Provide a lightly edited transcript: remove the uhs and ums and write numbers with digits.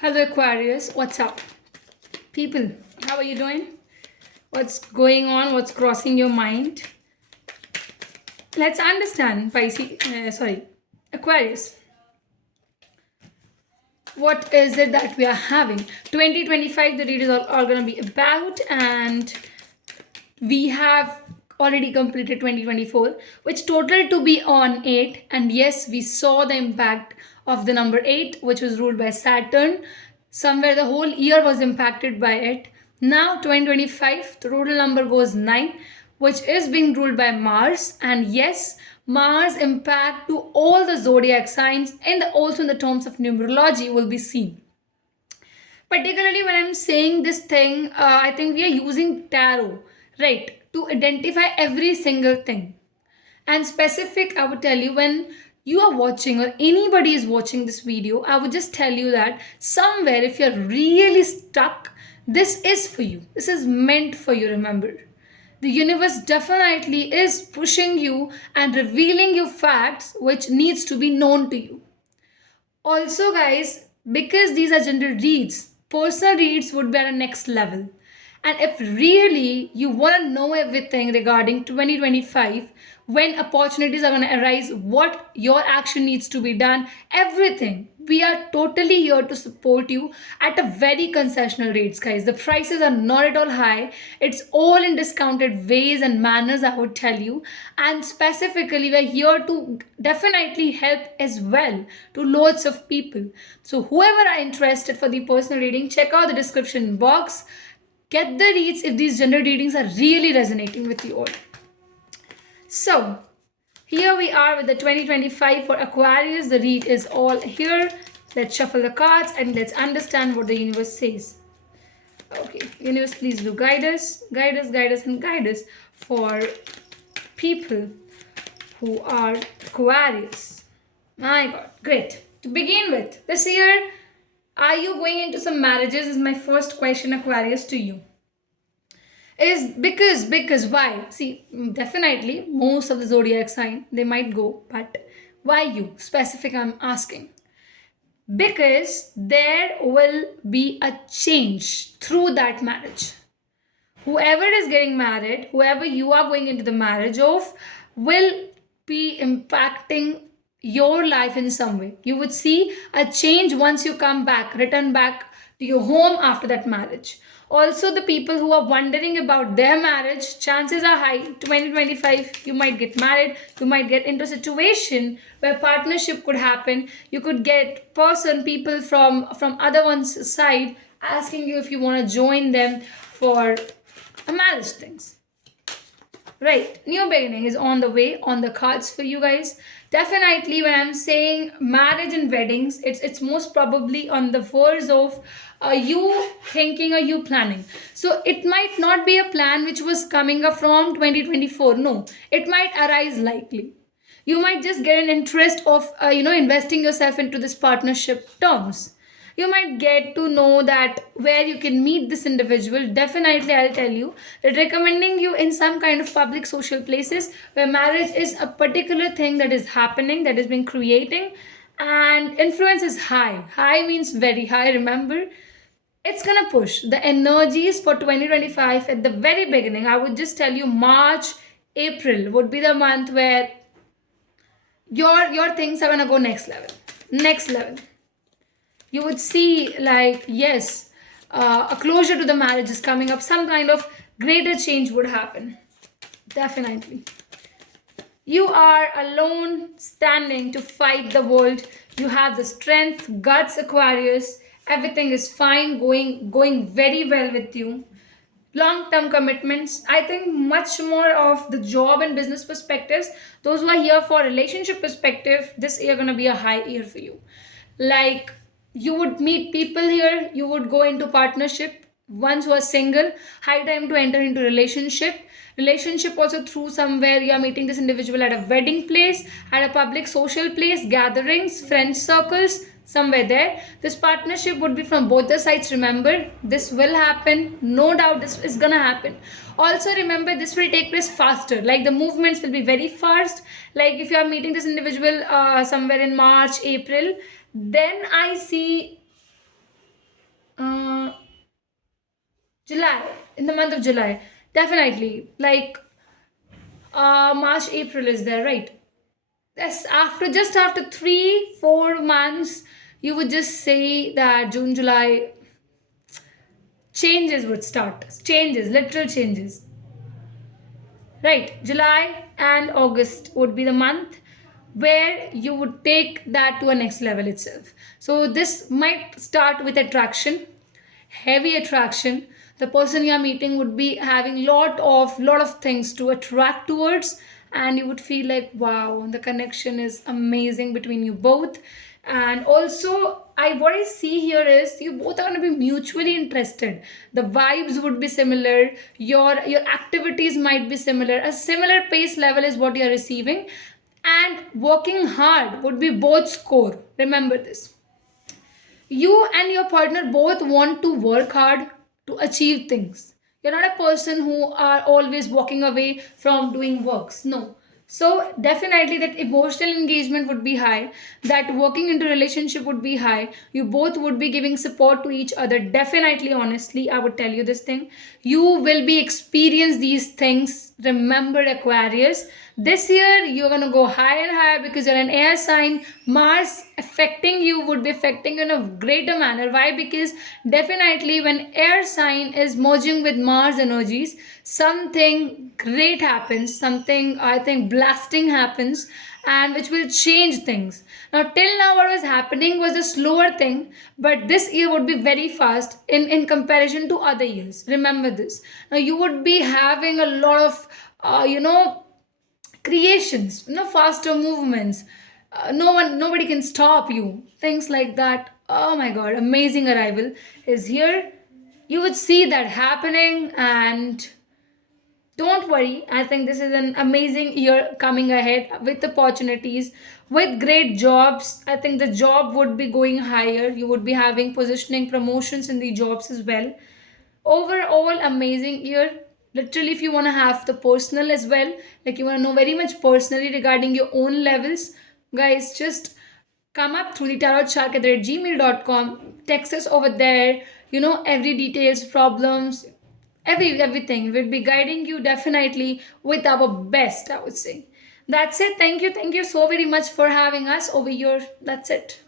Hello Aquarius, what's up? People, how are you doing? What's going on? What's crossing your mind? Let's understand Aquarius. What is it that we are having? 2025, the read is all going to be about, and we have already completed 2024, which total to be on 8. And yes, we saw the impact of the number 8, which was ruled by Saturn. Somewhere the whole year was impacted by it. Now 2025, the total number was 9, which is being ruled by Mars. And yes, Mars impact to all the zodiac signs and also in the terms of numerology will be seen. Particularly when I'm saying this thing, I think we are using tarot, right, to identify every single thing. And specific, I would tell you, when you are watching or anybody is watching this video, I would just tell you that somewhere if you're really stuck, this is for you. This is meant for you, remember. The universe definitely is pushing you and revealing you facts which needs to be known to you. Also, guys, because these are general reads, personal reads would be at a next level. And if really you want to know everything regarding 2025, when opportunities are going to arise, what your action needs to be done, everything, we are totally here to support you at a very concessional rates, guys. The prices are not at all high. It's all in discounted ways and manners, I would tell you. And specifically, we're here to definitely help as well to loads of people. So whoever are interested for the personal reading, check out the description box. Get the reads if these general readings are really resonating with you all. So here we are with the 2025 for Aquarius. The read is all here. Let's shuffle the cards and let's understand what the universe says. Okay, universe, please do guide us, and guide us for people who are Aquarius. My God, great. To begin with, this year, are you going into some marriages? Is my first question, Aquarius, to you. Is because why? See, definitely most of the zodiac sign they might go, but why you? Specific, I'm asking. Because there will be a change through that marriage. Whoever is getting married, whoever you are going into the marriage of, will be impacting your life in some way. You would see a change once you come back, return back to your home after that marriage. Also, the people who are wondering about their marriage, chances are high 2025 you might get married, you might get into a situation where partnership could happen. You could get people from other one's side asking you if you want to join them for a marriage things. Right, new beginning is on the way, on the cards for you guys. Definitely, when I'm saying marriage and weddings, it's most probably on the verge of you thinking or you planning. So it might not be a plan which was coming up from 2024. No, it might arise likely. You might just get an interest of investing yourself into this partnership terms. You might get to know that where you can meet this individual. Definitely, I'll tell you that recommending you in some kind of public social places where marriage is a particular thing that is happening, that is being creating, and influence is high. High means very high, remember. It's gonna push the energies for 2025 at the very beginning. I would just tell you March, April would be the month where your things are gonna go next level. Next level. You would see, like, yes, a closure to the marriage is coming up. Some kind of greater change would happen. Definitely. You are alone standing to fight the world. You have the strength, guts, Aquarius. Everything is fine, going very well with you. Long-term commitments. I think much more of the job and business perspectives. Those who are here for relationship perspective, this year gonna be a high year for you. Like, you would meet people here, you would go into partnership. Ones who are single, high time to enter into relationship also through somewhere you are meeting this individual at a wedding place, at a public social place, gatherings, friend circles, somewhere there. This partnership would be from both the sides. Remember, this will happen, no doubt this is gonna happen. Also remember, this will take place faster, like the movements will be very fast. Like if you are meeting this individual somewhere in March, April, then I see Uh, July, in the month of July, definitely. Like March, April is there, right? Yes, after just after 3, 4 months, you would just say that June, July, changes would start. Changes, literal changes. Right, July and August would be the month where you would take that to a next level itself. So this might start with attraction, heavy attraction. The person you are meeting would be having lot of things to attract towards, and you would feel like wow, the connection is amazing between you both. And also, I see here is you both are going to be mutually interested. The vibes would be similar, your activities might be similar, a similar pace level is what you are receiving, and working hard would be both score. Remember this, you and your partner both want to work hard to achieve things. You're not a person who are always walking away from doing works. No. So definitely that emotional engagement would be high, that working into relationship would be high. You both would be giving support to each other. Definitely, honestly, I would tell you this thing. You will be experience these things. Remember, Aquarius, this year you're gonna go higher and higher because you're an air sign. Mars affecting you would be affecting you in a greater manner. Why? Because definitely when air sign is merging with Mars energies, something great happens, something I think blasting happens, and which will change things. Now, till now, what was happening was a slower thing, but this year would be very fast in comparison to other years. Remember this. Now, you would be having a lot of, creations, faster movements. Nobody can stop you. Things like that. Oh my God, amazing arrival is here. You would see that happening, and don't worry, I think this is an amazing year coming ahead with opportunities, with great jobs. I think the job would be going higher. You would be having positioning promotions in the jobs as well. Overall, amazing year. Literally, if you want to have the personal as well, like you want to know very much personally regarding your own levels, guys, just come up through the tarotshark@gmail.com, text us over there, every details, problems, everything will be guiding you definitely with our best, I would say. That's it. Thank you so very much for having us over here. That's it.